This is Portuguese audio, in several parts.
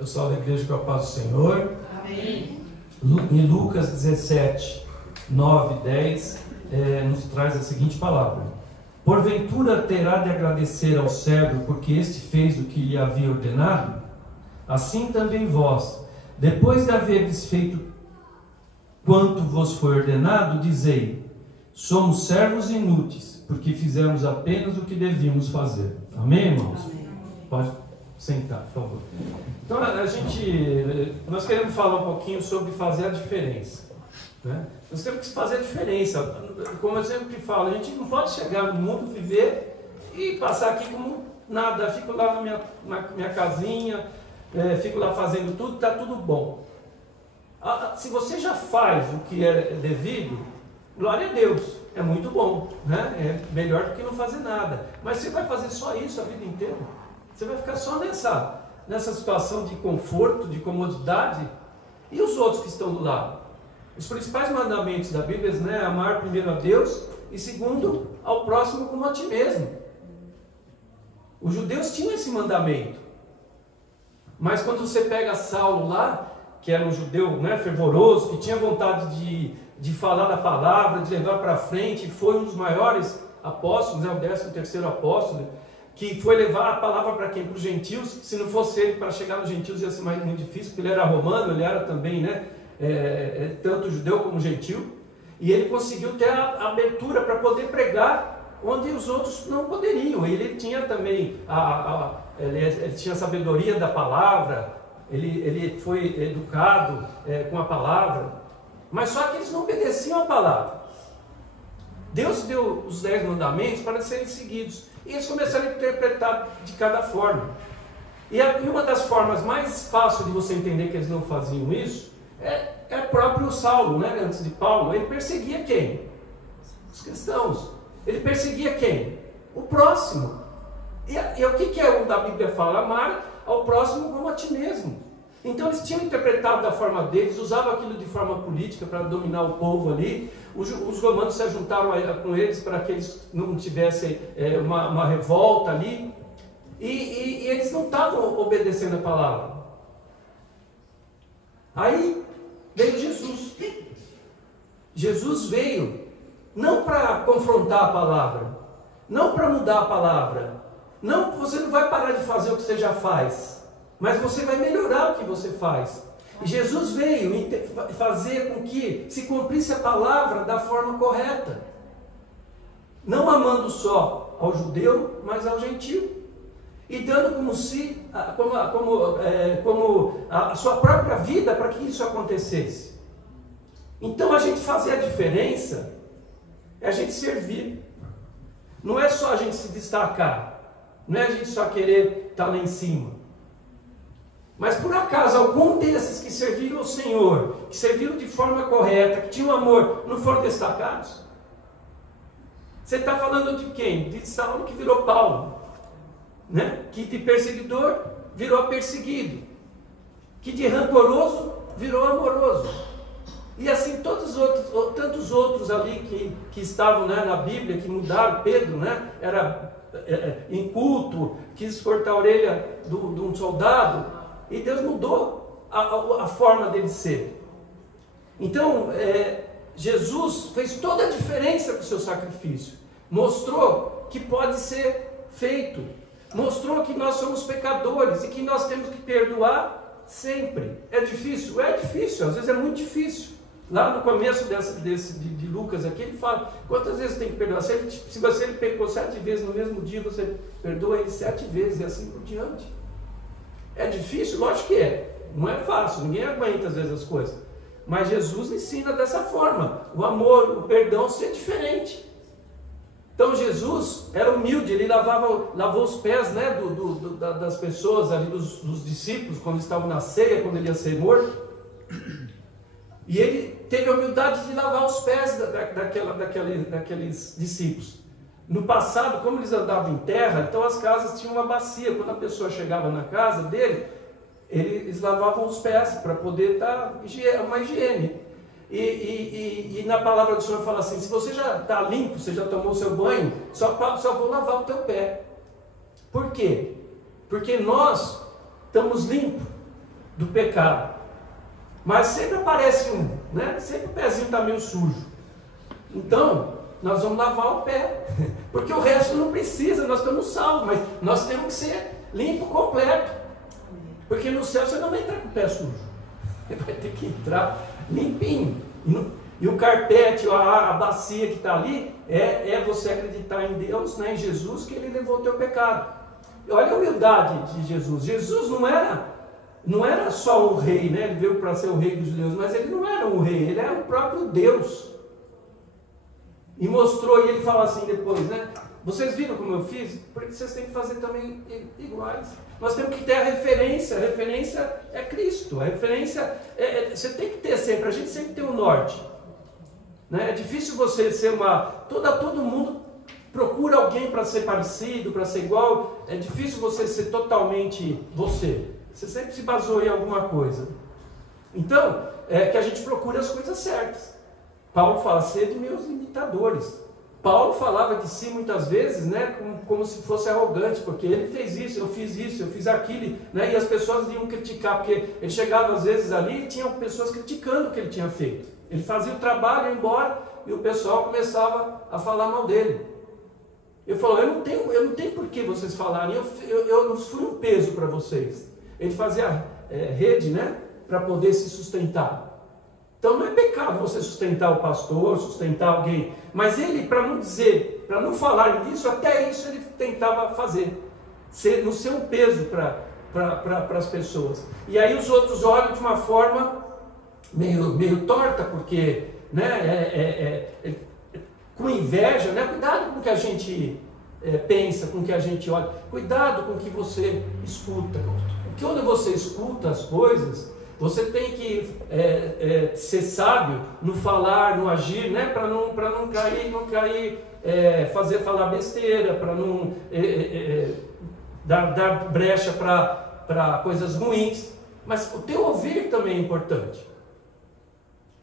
Eu salvo a igreja com a paz do Senhor. Amém. Em Lucas 17, 9 e 10, nos traz a seguinte palavra: porventura terá de agradecer ao servo, porque este fez o que lhe havia ordenado? Assim também vós, depois de haveres feito quanto vos foi ordenado, dizei: somos servos inúteis, porque fizemos apenas o que devíamos fazer. Amém, irmãos? Amém. Pode sentar, por favor. Então, nós queremos falar um pouquinho sobre fazer a diferença, né? Nós temos que fazer a diferença. Como eu sempre falo, a gente não pode chegar no mundo, viver e passar aqui como nada. Fico lá na minha casinha, fico lá fazendo tudo, está tudo bom. Se você já faz o que é devido, glória a Deus, é muito bom, né? É melhor do que não fazer nada. Mas você vai fazer só isso a vida inteira? Você vai ficar só nessa situação de conforto, de comodidade? E os outros que estão do lado? Os principais mandamentos da Bíblia, né? Amar primeiro a Deus e segundo ao próximo como a ti mesmo. Os judeus tinham esse mandamento. Mas quando você pega Saulo lá, que era um judeu, né, fervoroso, que tinha vontade de falar da palavra, de levar para frente, foi um dos maiores apóstolos, né, o 13º apóstolo, que foi levar a palavra para quem? Para os gentios. Se não fosse ele, para chegar nos gentios ia ser muito difícil, porque ele era romano, ele era também, né, tanto judeu como gentil, e ele conseguiu ter a abertura para poder pregar onde os outros não poderiam. Ele tinha também ele tinha a sabedoria da palavra, ele foi educado com a palavra, mas só que eles não obedeciam a palavra. Deus deu os 10 mandamentos para serem seguidos, e eles começaram a interpretar de cada forma. E uma das formas mais fáceis de você entender que eles não faziam isso é próprio Saulo, né? Antes de Paulo. Ele perseguia quem? Os cristãos. Ele perseguia quem? O próximo. E o que o da Bíblia fala? Amar ao próximo como a ti mesmo. Então eles tinham interpretado da forma deles, usavam aquilo de forma política para dominar o povo ali. Os romanos se juntaram com eles para que eles não tivessem uma revolta ali. E eles não estavam obedecendo a palavra. Aí veio Jesus. Jesus veio não para confrontar a palavra, não para mudar a palavra. Não, você não vai parar de fazer o que você já faz, mas você vai melhorar o que você faz. E Jesus veio fazer com que se cumprisse a palavra da forma correta, não amando só ao judeu, mas ao gentio, e dando como a sua própria vida para que isso acontecesse. Então a gente fazer a diferença é a gente servir. Não é só a gente se destacar, não é a gente só querer estar lá em cima. Mas por acaso algum desses que serviram ao Senhor, que serviram de forma correta, que tinham amor, não foram destacados? Você está falando de quem? De Saulo, que virou Paulo, né? Que de perseguidor virou perseguido, que de rancoroso virou amoroso. E assim tantos outros ali que estavam, né, na Bíblia, que mudaram. Pedro, né, era inculto, quis cortar a orelha de um soldado, e Deus mudou a forma dele ser. Então, Jesus fez toda a diferença com o seu sacrifício. Mostrou que pode ser feito. Mostrou que nós somos pecadores e que nós temos que perdoar sempre. É difícil? É difícil, às vezes é muito difícil. Lá no começo de Lucas aqui, ele fala, quantas vezes tem que perdoar? Se você pecou 7 vezes no mesmo dia, você perdoa ele 7 vezes e assim por diante. É difícil? Lógico que é. Não é fácil, ninguém aguenta às vezes as coisas. Mas Jesus ensina dessa forma, o amor, o perdão ser diferente. Então Jesus era humilde, ele lavou os pés, né, das pessoas ali, dos discípulos, quando estavam na ceia, quando ele ia ser morto. E ele teve a humildade de lavar os pés daqueles discípulos. No passado, como eles andavam em terra, então as casas tinham uma bacia. Quando a pessoa chegava na casa dele, eles lavavam os pés para poder dar uma higiene. E na palavra do Senhor fala assim: se você já está limpo, você já tomou o seu banho, só vou lavar o teu pé. Por quê? Porque nós estamos limpos, do pecado. Mas sempre aparece um, né? Sempre o pezinho está meio sujo. Então, nós vamos lavar o pé, porque o resto não precisa, nós estamos salvos, mas nós temos que ser limpo completo, porque no céu você não vai entrar com o pé sujo, você vai ter que entrar limpinho. E o carpete, a bacia que está ali, é você acreditar em Deus, né, em Jesus, que Ele levou o teu pecado. Olha a humildade de Jesus. Jesus não era só um rei, né? Ele veio para ser o rei dos judeus, mas Ele não era um rei, Ele era o próprio Deus. E mostrou, e Ele fala assim depois, né? Vocês viram como eu fiz? Porque vocês têm que fazer também iguais. Nós temos que ter a referência é Cristo, a referência, você tem que ter sempre, a gente sempre tem um norte. Né? É difícil você ser todo mundo procura alguém para ser parecido, para ser igual, é difícil você ser totalmente você sempre se baseou em alguma coisa. Então, que a gente procure as coisas certas. Paulo fala, sede meus imitadores. Paulo falava de si muitas vezes, né, como se fosse arrogante, porque ele fez isso, eu fiz aquilo, né, e as pessoas iam criticar, porque ele chegava às vezes ali e tinham pessoas criticando o que ele tinha feito. Ele fazia o trabalho, ia embora, e o pessoal começava a falar mal dele. Ele falou, eu não tenho por que vocês falarem, eu não fui um peso para vocês. Ele fazia rede, né, para poder se sustentar. Então não é pecado você sustentar o pastor, sustentar alguém, mas ele, para não falar disso, até isso ele tentava fazer, não ser um peso para as pessoas. E aí os outros olham de uma forma meio torta, porque, né, com inveja, né? Cuidado com o que a gente pensa, com o que a gente olha, cuidado com o que você escuta, porque quando você escuta as coisas, você tem que ser sábio no falar, no agir, né? Para não cair, falar besteira, para não dar brecha para coisas ruins. Mas o teu ouvir também é importante.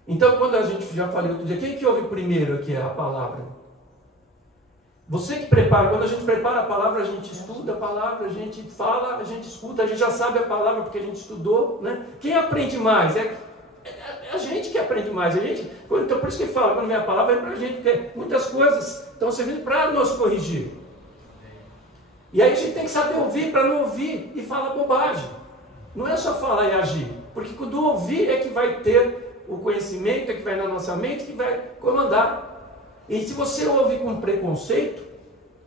Então, quando a gente, já falei outro dia, quem que ouve primeiro aqui a palavra? Você que prepara, quando a gente prepara a palavra, a gente estuda a palavra, a gente fala, a gente escuta, a gente já sabe a palavra porque a gente estudou, né? Quem aprende mais? É a gente que aprende mais. Então, por isso que ele fala, quando vem a palavra é para a gente, porque muitas coisas estão servindo para nos corrigir. E aí a gente tem que saber ouvir para não ouvir e falar bobagem. Não é só falar e agir, porque quando ouvir é que vai ter o conhecimento, é que vai na nossa mente, que vai comandar. E se você ouve com preconceito,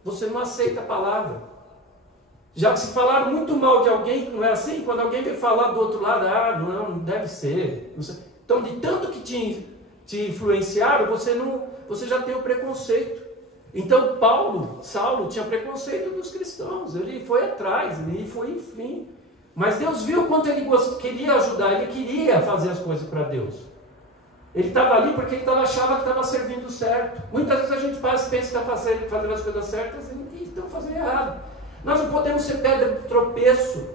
você não aceita a palavra. Já que se falaram muito mal de alguém que não é assim, quando alguém vem falar do outro lado, não deve ser. Então, de tanto que te influenciaram, você já tem o preconceito. Então, Saulo tinha preconceito dos cristãos, ele foi atrás, ele foi enfim. Mas Deus viu quanto ele queria ajudar, ele queria fazer as coisas para Deus. Ele estava ali porque ele achava que estava servindo certo. Muitas vezes a gente pensa que está fazendo as coisas certas e estão fazendo errado. Nós não podemos ser pedra de tropeço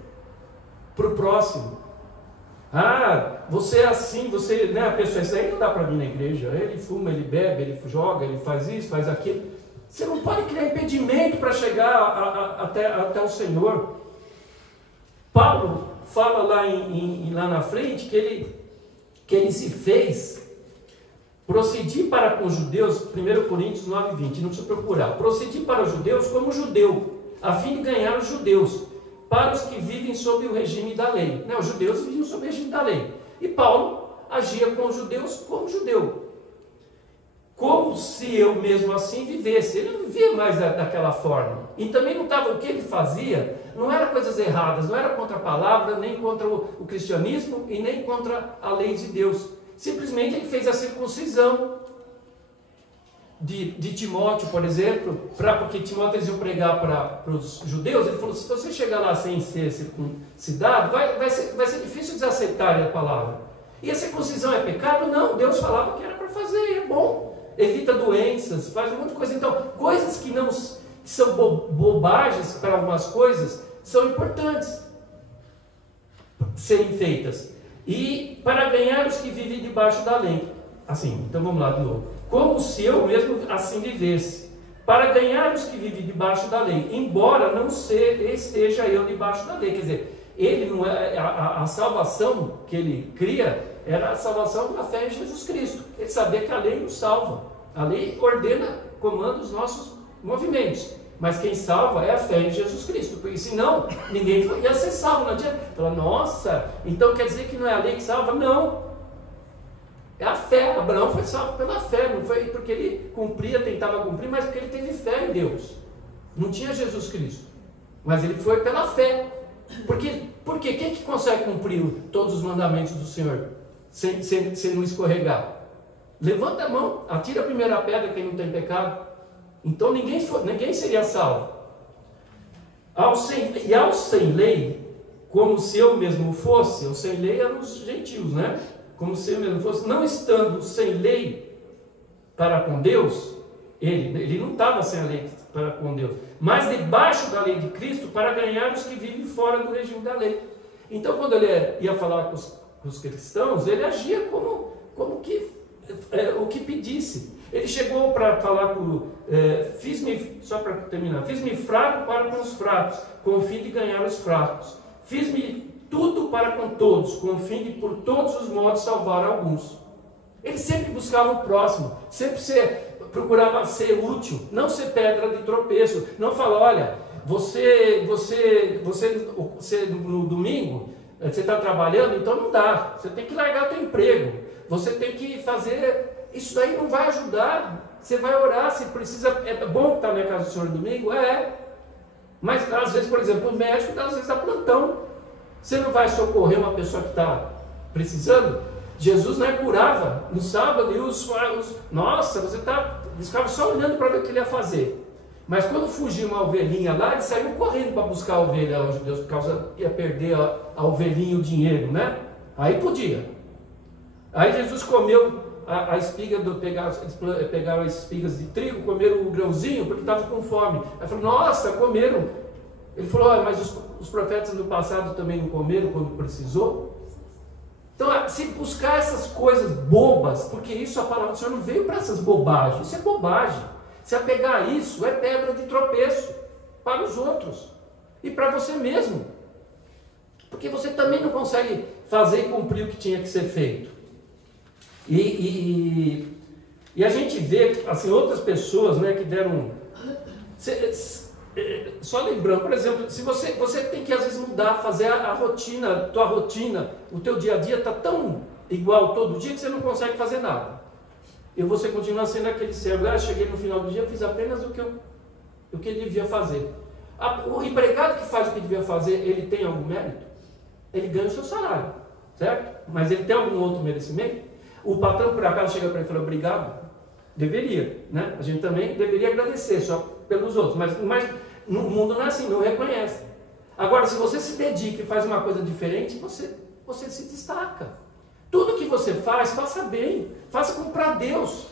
para o próximo. Você é assim, né, a pessoa, isso aí não dá para vir na igreja. Ele fuma, ele bebe, ele joga, ele faz isso, faz aquilo. Você não pode criar impedimento para chegar até o Senhor. Paulo fala lá na frente que ele se fez. Procedi para com os judeus, 1 Coríntios 9:20, não precisa procurar. Procedi para os judeus como judeu, a fim de ganhar os judeus, para os que vivem sob o regime da lei. Os judeus viviam sob o regime da lei. E Paulo agia com os judeus como judeu. Como se eu mesmo assim vivesse. Ele não vivia mais daquela forma. E também não estava, o que ele fazia, não era coisas erradas, não era contra a palavra, nem contra o cristianismo e nem contra a lei de Deus. Simplesmente ele fez a circuncisão de Timóteo, por exemplo, porque Timóteo eles iam pregar para os judeus. Ele falou, se você chegar lá sem ser circuncidado, vai ser difícil de aceitar a palavra. E a circuncisão é pecado? Não, Deus falava que era para fazer, é bom. Evita doenças, faz um monte de coisa. Então, coisas que são bobagens para algumas coisas, são importantes serem feitas. E para ganhar os que vivem debaixo da lei. Assim, então vamos lá de novo. Como se eu mesmo assim vivesse. Para ganhar os que vivem debaixo da lei. Embora não esteja eu debaixo da lei. Quer dizer, ele não é, a salvação que ele cria era a salvação pela fé em Jesus Cristo. Ele sabia que a lei nos salva. A lei ordena, comanda os nossos movimentos. Mas quem salva é a fé em Jesus Cristo. Porque senão, ninguém ia ser salvo. Não adianta falar, nossa, então quer dizer que não é a lei que salva? Não. É a fé. Abraão foi salvo pela fé. Não foi porque ele cumpria, tentava cumprir, mas porque ele teve fé em Deus. Não tinha Jesus Cristo. Mas ele foi pela fé. Porque quem que consegue cumprir todos os mandamentos do Senhor sem não escorregar? Levanta a mão, atira a primeira pedra quem não tem pecado. Então ninguém seria salvo. Ao sem lei, como se eu mesmo fosse, os sem lei eram os gentios, né? Como se eu mesmo fosse, não estando sem lei para com Deus, ele não estava sem a lei para com Deus, mas debaixo da lei de Cristo para ganhar os que vivem fora do regime da lei. Então quando ele ia falar com os cristãos, ele agia como que o que pedisse. Ele chegou para falar só para terminar, fiz-me fraco para com os fracos, com o fim de ganhar os fracos. Fiz-me tudo para com todos, com o fim de por todos os modos salvar alguns. Ele sempre buscava o próximo, sempre procurava ser útil, não ser pedra de tropeço. Não fala, olha, você no domingo, você está trabalhando, então não dá. Você tem que largar o teu emprego. Você tem que fazer... Isso aí não vai ajudar. Você vai orar, se precisa... É bom estar na casa do Senhor no domingo? Mas às vezes, por exemplo, o médico às vezes dá plantão. Você não vai socorrer uma pessoa que está precisando? Jesus curava no sábado e nossa, eles ficavam só olhando para ver o que ele ia fazer. Mas quando fugiu uma ovelhinha lá, eles saíram correndo para buscar a ovelha aos judeus, por causa que ia perder a ovelhinha e o dinheiro, né? Aí podia. Aí Jesus comeu a espiga, pegaram as espigas de trigo, comeram o grãozinho, porque estavam com fome. Aí falou, nossa, comeram. Ele falou, mas os profetas do passado também não comeram quando precisou? Então, se buscar essas coisas bobas, porque isso, a palavra do Senhor não veio para essas bobagens, isso é bobagem. Se apegar a isso, é pedra de tropeço para os outros e para você mesmo. Porque você também não consegue fazer e cumprir o que tinha que ser feito. E a gente vê, assim, outras pessoas, né, que deram... Só lembrando, por exemplo, se você tem que às vezes mudar, fazer a rotina, tua rotina, o teu dia a dia está tão igual todo dia que você não consegue fazer nada. E você continua sendo aquele servo. Cheguei no final do dia, fiz apenas o que ele devia fazer. O empregado que faz o que devia fazer, ele tem algum mérito? Ele ganha o seu salário, certo? Mas ele tem algum outro merecimento? O patrão, por acaso, chega para ele e fala, obrigado? Deveria, né? A gente também deveria agradecer só pelos outros, mas no mundo não é assim, não reconhece. Agora, se você se dedica e faz uma coisa diferente, você se destaca. Tudo que você faz, faça bem, faça para Deus,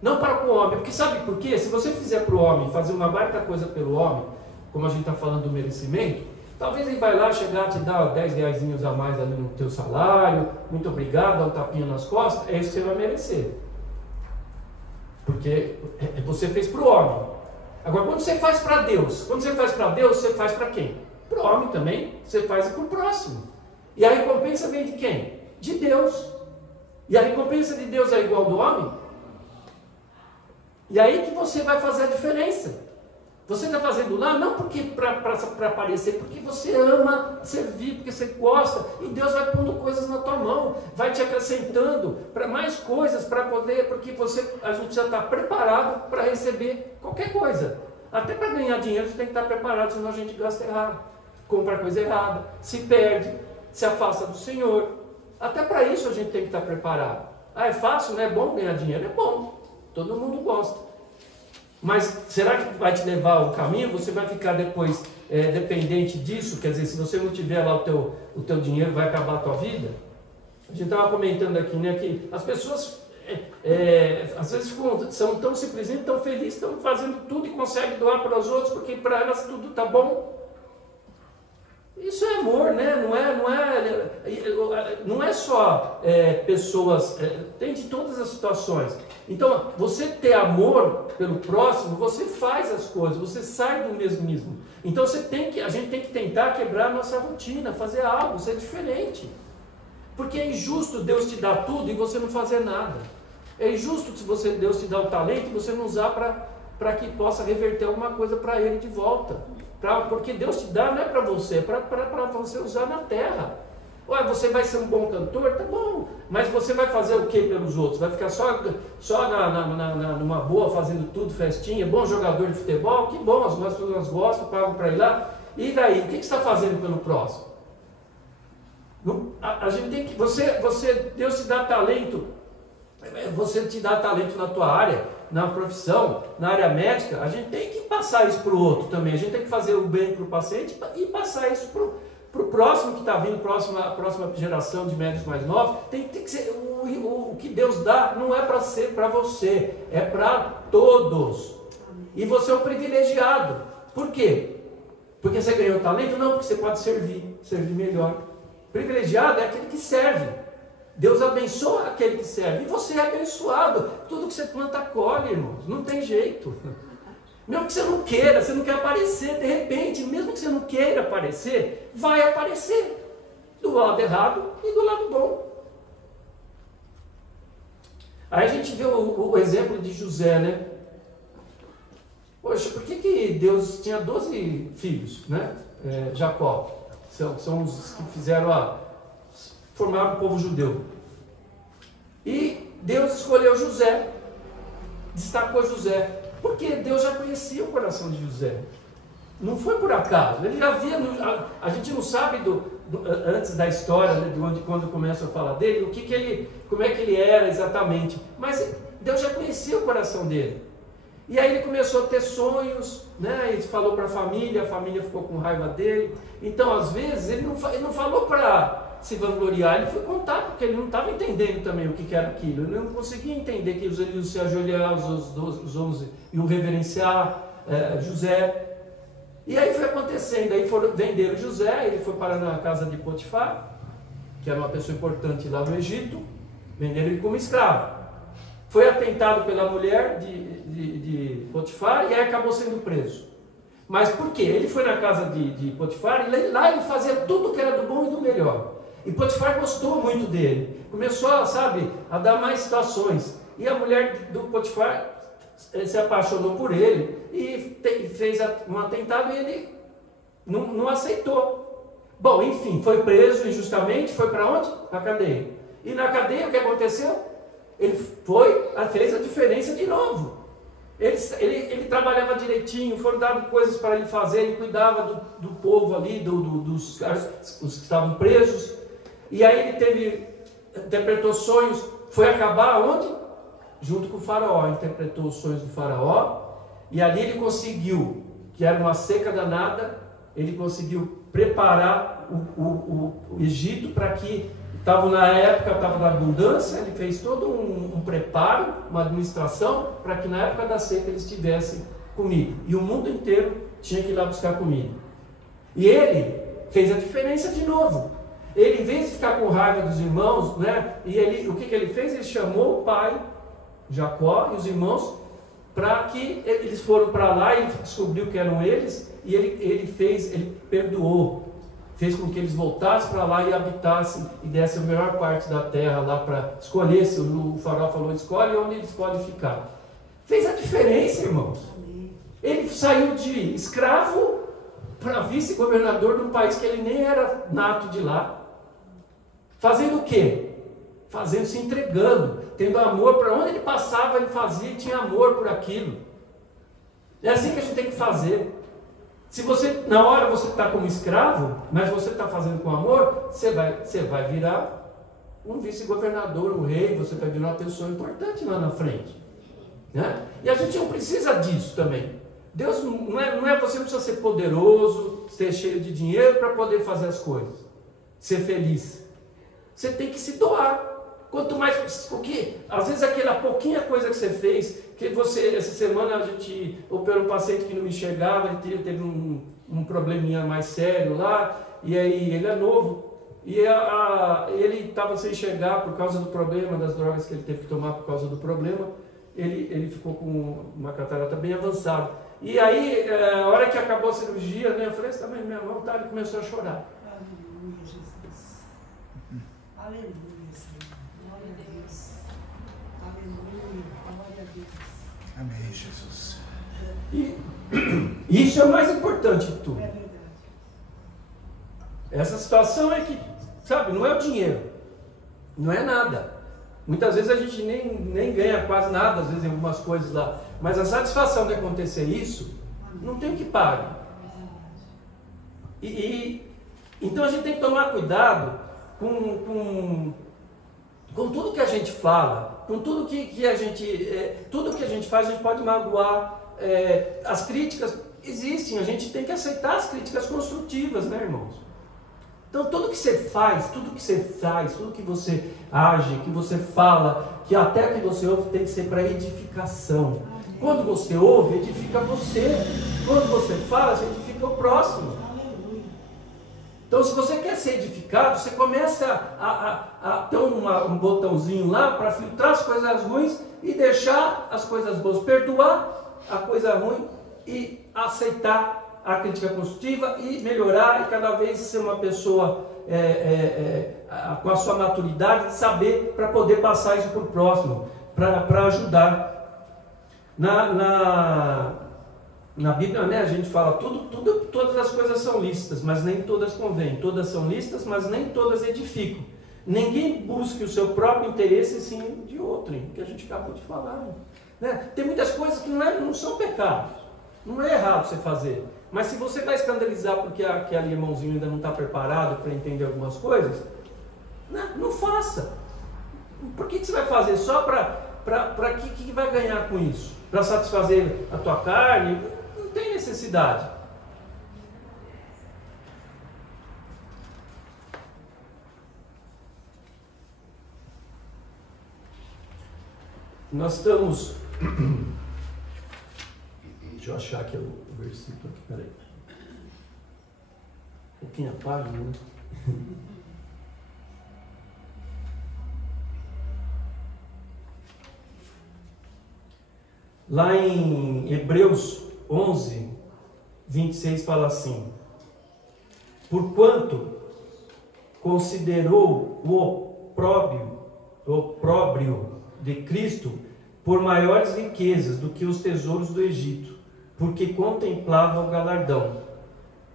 não para o homem. Porque sabe por quê? Se você fizer para o homem, fazer uma baita coisa pelo homem, como a gente está falando do merecimento, talvez ele vai lá chegar, te dar 10 reaisinhos a mais ali no teu salário, muito obrigado, dar um tapinha nas costas, é isso que você vai merecer. Porque você fez para o homem. Agora, quando você faz para Deus, você faz para quem? Para o homem também, você faz para o próximo. E a recompensa vem de quem? De Deus. E a recompensa de Deus é igual do homem? E aí que você vai fazer a diferença. Você está fazendo lá não porque para aparecer, porque você ama servir, porque você gosta, e Deus vai pondo coisas na tua mão, vai te acrescentando para mais coisas, para poder, porque a gente já está preparado para receber qualquer coisa. Até para ganhar dinheiro a gente tem que estar preparado, senão a gente gasta errado, compra coisa errada, se perde, se afasta do Senhor. Até para isso a gente tem que estar preparado. É fácil, não é bom ganhar dinheiro? É bom, todo mundo gosta. Mas será que vai te levar ao caminho? Você vai ficar depois dependente disso? Quer dizer, se você não tiver lá o teu dinheiro, vai acabar a tua vida? A gente estava comentando aqui, né, que as pessoas às vezes são tão simplesmente, tão felizes, estão fazendo tudo e conseguem doar para os outros, porque para elas tudo está bom. Isso é amor, né? Não é Não é só pessoas, tem de todas as situações. Então, você ter amor pelo próximo, você faz as coisas, você sai do mesmismo. Então, a gente tem que tentar quebrar a nossa rotina, fazer algo, ser diferente. Porque é injusto Deus te dar tudo e você não fazer nada. É injusto se Deus te dá o talento e você não usar para que possa reverter alguma coisa para Ele de volta. Porque Deus te dá, não é para você, é para você usar na terra. Olha, você vai ser um bom cantor? Tá bom, mas você vai fazer o que pelos outros? Vai ficar só numa boa, fazendo tudo, festinha? Bom jogador de futebol? Que bom, as pessoas gostam, pagam para ir lá. E daí, o que você está fazendo pelo próximo? A gente tem que... Deus te dá talento, você te dá talento na tua área, na profissão, na área médica, a gente tem que passar isso para o outro também. A gente tem que fazer o bem para o paciente e passar isso para o próximo que está vindo, a próxima geração de médicos mais novos. Tem que ser o que Deus dá, não é para ser para você, é para todos. E você é um privilegiado. Por quê? Porque você ganhou talento? Não, porque você pode servir melhor. Privilegiado é aquele que serve. Deus abençoa aquele que serve. E você é abençoado. Tudo que você planta colhe, irmãos. Não tem jeito. Mesmo que você não queira, você não quer aparecer, de repente, mesmo que você não queira aparecer, vai aparecer. Do lado errado e do lado bom. Aí a gente vê o exemplo de José, né? Poxa, por que Deus tinha 12 filhos, né? Jacó. São os que formaram o povo judeu. E Deus escolheu José, destacou José, porque Deus já conhecia o coração de José. Não foi por acaso, ele já via, a gente não sabe antes da história, né, quando começa a falar dele, como é que ele era exatamente, mas Deus já conhecia o coração dele. E aí ele começou a ter sonhos, né? Ele falou para a família ficou com raiva dele. Então, às vezes, ele não falou para se vangloriar, ele foi contar, porque ele não estava entendendo também o que era aquilo. Ele não conseguia entender que eles iam se ajoelhar, os 11 iam reverenciar José. E aí foi acontecendo, aí venderam José, ele foi parar na casa de Potifar, que era uma pessoa importante lá no Egito, venderam ele como escravo. Foi atentado pela mulher de Potifar e aí acabou sendo preso. Mas por quê? Ele foi na casa de Potifar e lá ele fazia tudo que era do bom e do melhor. E Potifar gostou muito dele. Começou, a dar mais situações. E a mulher do Potifar se apaixonou por ele e fez um atentado e ele não aceitou. Bom, enfim, foi preso injustamente, foi para onde? Na cadeia. E na cadeia o que aconteceu? Ele fez a diferença de novo. Ele trabalhava direitinho, foram dadas coisas para ele fazer, ele cuidava do povo ali, dos que estavam presos. E aí ele interpretou sonhos, foi acabar onde? Junto com o faraó, interpretou os sonhos do faraó. E ali ele conseguiu, que era uma seca danada, ele conseguiu preparar o Egito para que... Estava na abundância, ele fez todo um preparo, uma administração, para que na época da seca eles tivessem comida. E o mundo inteiro tinha que ir lá buscar comida. E ele fez a diferença de novo. Ele, em vez de ficar com raiva dos irmãos, né, o que ele fez? Ele chamou o pai, Jacó, e os irmãos, para que eles foram para lá, ele descobriu que eram eles, e ele perdoou. Fez com que eles voltassem para lá e habitassem e dessem a melhor parte da terra lá para escolher. Se o faraó falou, escolhe onde eles podem ficar. Fez a diferença, irmãos. Ele saiu de escravo para vice-governador de um país que ele nem era nato de lá. Fazendo o quê? Se entregando, tendo amor. Para onde ele passava, ele fazia e tinha amor por aquilo. É assim que a gente tem que fazer. Se você, na hora você está como escravo, mas você está fazendo com amor, você vai virar um vice-governador, um rei, você vai virar uma pessoa importante lá na frente. Né? E a gente não precisa disso também. Deus não é você não precisa ser poderoso, ser cheio de dinheiro para poder fazer as coisas, ser feliz. Você tem que se doar. Quanto mais, porque às vezes aquela pouquinha coisa que você fez, que essa semana a gente operou um paciente que não me enxergava, ele teve um probleminha mais sério lá, e aí ele é novo, e ele estava sem enxergar por causa do problema, das drogas que ele teve que tomar por causa do problema. Ele ficou com uma catarata bem avançada. E aí, a hora que acabou a cirurgia, né, eu falei, você está vendo minha mão? Tá, ele começou a chorar. Aleluia, Jesus. Aleluia, Senhor. Glória a Deus. Aleluia. Glória a Deus. Amém, Jesus. E isso é o mais importante de tudo. É verdade. Essa situação é que, sabe, não é o dinheiro, não é nada. Muitas vezes a gente nem ganha quase nada, às vezes em algumas coisas lá. Mas a satisfação de acontecer isso, não tem o que pagar. Então a gente tem que tomar cuidado com tudo que a gente fala, com tudo que a gente, tudo que a gente faz, a gente pode magoar. As críticas existem, a gente tem que aceitar as críticas construtivas, né, irmãos? Então tudo que você faz, tudo que você age, que você fala, que até que você ouve, tem que ser para edificação. Quando você ouve, edifica você. Quando você fala, você edifica o próximo. Então, se você quer ser edificado, você começa a ter um botãozinho lá para filtrar as coisas ruins e deixar as coisas boas, perdoar a coisa ruim e aceitar a crítica construtiva e melhorar e cada vez ser uma pessoa com a sua maturidade, saber para poder passar isso para o próximo, para ajudar. Na Bíblia, né, a gente fala todas as coisas são lícitas, mas nem todas convêm. Todas são lícitas, mas nem todas edificam. Ninguém busque o seu próprio interesse, sim de outro, que a gente acabou de falar. Né? Tem muitas coisas que não são pecados, não é errado você fazer. Mas se você vai escandalizar porque aquele irmãozinho ainda não está preparado para entender algumas coisas, não faça. Por que você vai fazer? Só para que vai ganhar com isso? Para satisfazer a tua carne? Não tem necessidade. Nós estamos... Deixa eu achar aqui o versículo aqui, peraí. Um pouquinho a página, né? Lá em Hebreus 11, 26 fala assim: porquanto considerou o opróbrio de Cristo por maiores riquezas do que os tesouros do Egito, porque contemplava o galardão.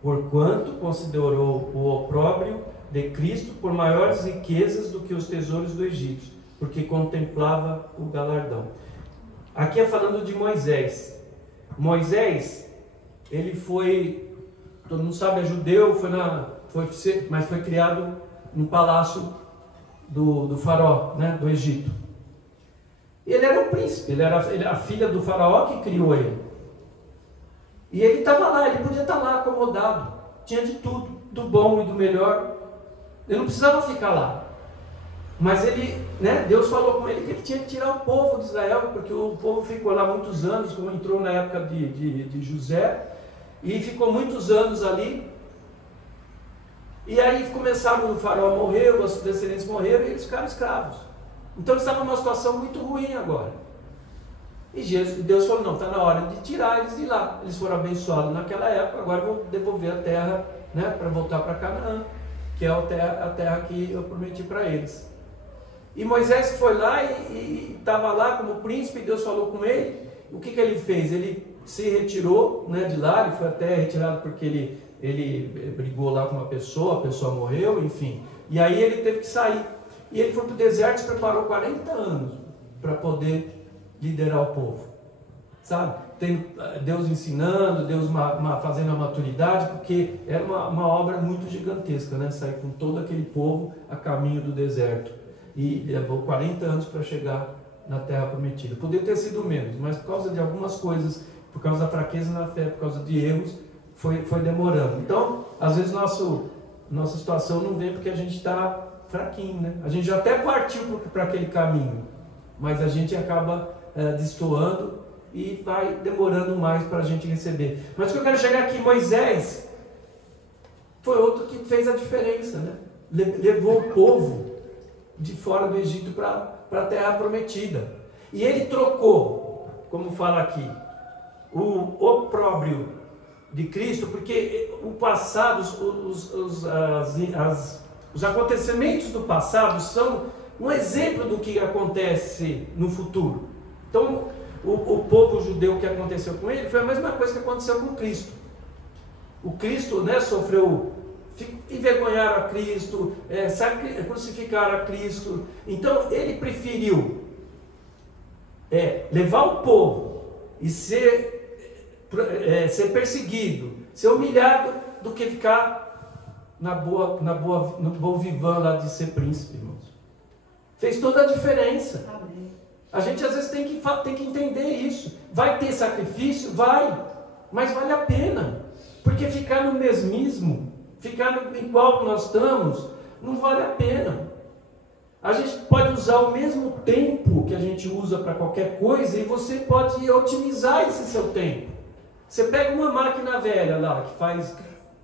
Porquanto considerou o opróbrio de Cristo por maiores riquezas do que os tesouros do Egito, porque contemplava o galardão. Aqui é falando de Moisés. Moisés, ele foi, todo mundo sabe, é judeu, mas foi criado no palácio do faraó, né, do Egito. Ele era um príncipe, ele era a filha do faraó que criou ele. E ele estava lá, ele podia estar lá acomodado, tinha de tudo, do bom e do melhor. Ele não precisava ficar lá. Mas ele, né, Deus falou com ele que ele tinha que tirar o povo de Israel, porque o povo ficou lá muitos anos, como entrou na época de José, e ficou muitos anos ali. E aí começaram, o faraó morreu, os descendentes morreram e eles ficaram escravos. Então eles estavam numa situação muito ruim agora. E Deus falou, não, está na hora de tirar eles de lá. Eles foram abençoados naquela época, agora eu vou devolver a terra, né, para voltar para Canaã, que é a terra que eu prometi para eles. E Moisés foi lá e estava lá como príncipe, e Deus falou com ele. O que ele fez? Ele se retirou, né, de lá, ele foi até retirado porque ele brigou lá com uma pessoa, a pessoa morreu, enfim. E aí ele teve que sair. E ele foi para o deserto e se preparou 40 anos para poder liderar o povo. Sabe? Tem Deus ensinando, Deus fazendo a maturidade, porque era uma obra muito gigantesca, né? Sair com todo aquele povo a caminho do deserto. E levou 40 anos para chegar na terra prometida. Poderia ter sido menos, mas por causa de algumas coisas, por causa da fraqueza na fé, por causa de erros, foi demorando. Então, às vezes nossa situação não vem porque a gente está fraquinho, né? A gente já até partiu para aquele caminho, mas a gente acaba destoando e vai demorando mais para a gente receber. Mas o que eu quero chegar aqui, Moisés foi outro que fez a diferença, né? levou o povo de fora do Egito para a terra prometida. E ele trocou, como fala aqui, o opróbrio de Cristo, porque o passado, os acontecimentos do passado são um exemplo do que acontece no futuro. Então, o povo judeu, que aconteceu com ele, foi a mesma coisa que aconteceu com Cristo. O Cristo, né, sofreu, envergonharam a Cristo, crucificaram a Cristo. Então, ele preferiu levar o povo e ser perseguido, ser humilhado, do que ficar no bom vivant lá de ser príncipe, irmãos. Fez toda a diferença. Amém. A gente às vezes tem que entender isso. Vai ter sacrifício? Vai. Mas vale a pena. Porque ficar no mesmismo, ficar igual nós estamos, não vale a pena. A gente pode usar o mesmo tempo que a gente usa para qualquer coisa e você pode otimizar esse seu tempo. Você pega uma máquina velha lá, que faz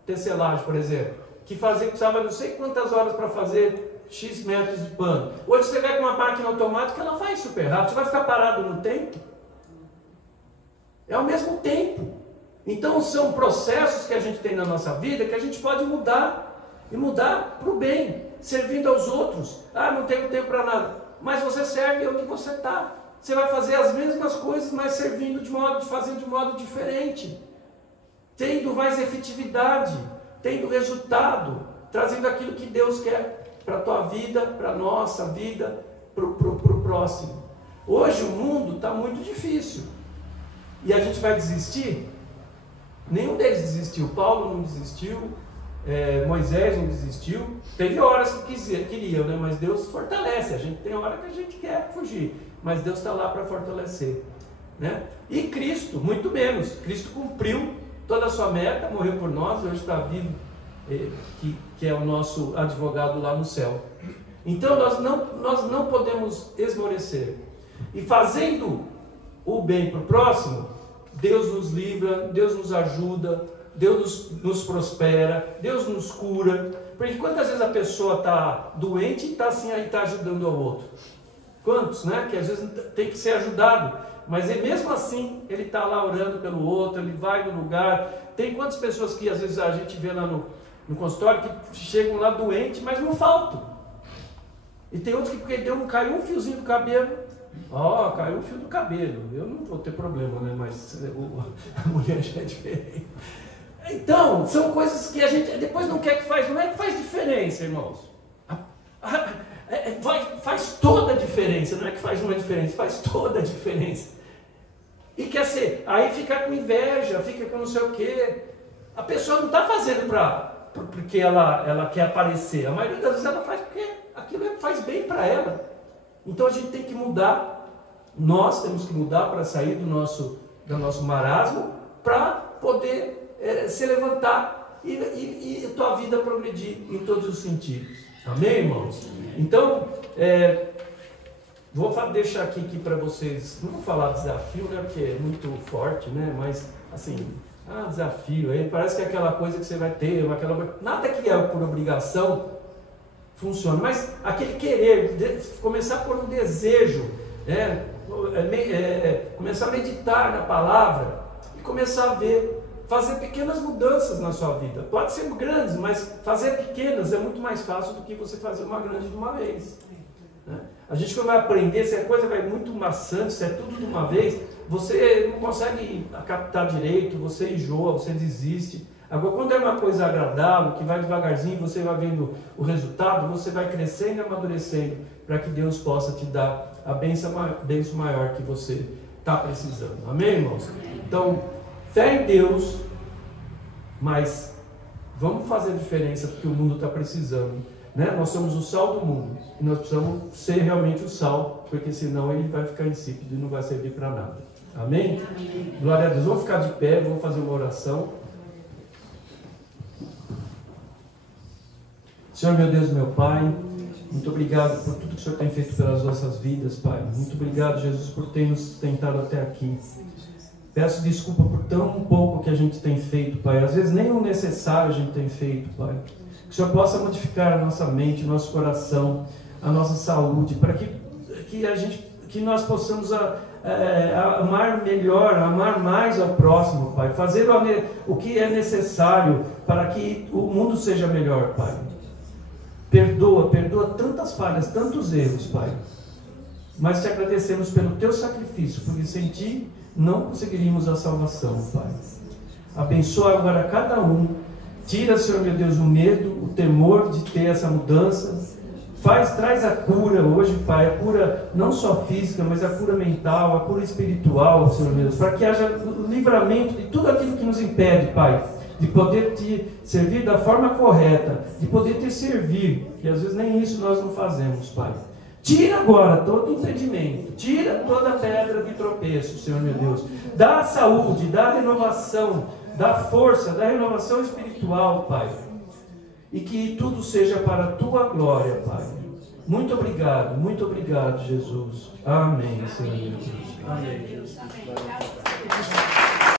tecelagem, por exemplo, que precisava não sei quantas horas para fazer X metros de pano. Hoje você pega uma máquina automática, ela faz super rápido. Você vai ficar parado no tempo? É ao mesmo tempo. Então são processos que a gente tem na nossa vida que a gente pode mudar, e mudar para o bem, servindo aos outros. Ah, não tenho tempo para nada. Mas você serve onde você está. Você vai fazer as mesmas coisas, mas servindo fazendo de modo diferente. Tendo mais efetividade, tendo resultado, trazendo aquilo que Deus quer para a tua vida, para a nossa vida, para o próximo. Hoje o mundo está muito difícil. E a gente vai desistir? Nenhum deles desistiu. Paulo não desistiu, Moisés não desistiu. Teve horas que queriam, né? Mas Deus fortalece. A gente tem hora que a gente quer fugir, mas Deus está lá para fortalecer, né? E Cristo, muito menos. Cristo cumpriu toda a sua meta, morreu por nós, hoje está vivo, que é o nosso advogado lá no céu. Então nós não podemos esmorecer. E fazendo o bem para o próximo, Deus nos livra, Deus nos ajuda, Deus nos prospera, Deus nos cura. Porque quantas vezes a pessoa está doente e está assim, aí está ajudando ao outro? Quantos, né? Que às vezes tem que ser ajudado, mas mesmo assim ele está lá orando pelo outro, ele vai no lugar. Tem quantas pessoas que às vezes a gente vê lá no consultório que chegam lá doentes, mas não faltam. E tem outros que porque caiu um fiozinho do cabelo. Caiu um fio do cabelo. Eu não vou ter problema, né? Mas a mulher já é diferente. Então, são coisas que a gente depois não quer que faz. Não é que faz diferença, irmãos. Faz toda a diferença. Não é que faz uma diferença, faz toda a diferença. E quer ser, aí fica com inveja, fica com não sei o quê. A pessoa não está fazendo porque ela quer aparecer. A maioria das vezes ela faz porque aquilo faz bem para ela. Então a gente tem que mudar, nós temos que mudar para sair do nosso marasmo, para poder se levantar e a tua vida progredir em todos os sentidos. Amém, irmãos? Então, vou deixar aqui para vocês, não vou falar desafio, né, porque é muito forte, né, mas assim, desafio, aí parece que é aquela coisa que você vai ter, nada que é por obrigação funciona, mas aquele querer, começar por um desejo, começar a meditar na palavra e começar a fazer pequenas mudanças na sua vida. Pode ser grandes, mas fazer pequenas é muito mais fácil do que você fazer uma grande de uma vez, né? A gente quando vai aprender, se a coisa vai muito maçante, se é tudo de uma vez, você não consegue captar direito, você enjoa, você desiste. Agora, quando é uma coisa agradável, que vai devagarzinho, você vai vendo o resultado, você vai crescendo e amadurecendo, para que Deus possa te dar a bênção maior que você está precisando. Amém, irmãos? Então, fé em Deus, mas vamos fazer a diferença, porque o mundo está precisando, né? Nós somos o sal do mundo, e nós precisamos ser realmente o sal, porque senão ele vai ficar insípido e não vai servir para nada. Amém? Amém? Glória a Deus. Vamos ficar de pé, vamos fazer uma oração. Senhor, meu Deus, meu Pai, muito obrigado por tudo que o Senhor tem feito pelas nossas vidas, Pai. Muito obrigado, Jesus, por ter nos sustentado até aqui. Peço desculpa por tão pouco que a gente tem feito, Pai. Às vezes nem o necessário a gente tem feito, Pai. Que o Senhor possa modificar a nossa mente, o nosso coração, a nossa saúde, para que nós possamos amar melhor, amar mais ao próximo, Pai. Fazer o que é necessário para que o mundo seja melhor, Pai. Perdoa tantas falhas, tantos erros, Pai. Mas te agradecemos pelo teu sacrifício, porque sem ti não conseguiríamos a salvação, Pai. Abençoa agora cada um. Tira, Senhor meu Deus, o medo, o temor de ter essa mudança. Traz a cura hoje, Pai, a cura não só física, mas a cura mental, a cura espiritual, Senhor meu Deus, para que haja o livramento de tudo aquilo que nos impede, Pai, de poder te servir da forma correta, de poder te servir, e às vezes nem isso nós não fazemos, Pai. Tira agora todo impedimento, tira toda pedra de tropeço, Senhor meu Deus. Dá saúde, dá renovação, dá força, dá renovação espiritual, Pai. E que tudo seja para a tua glória, Pai. Muito obrigado, Jesus. Amém, Senhor Jesus. Amém.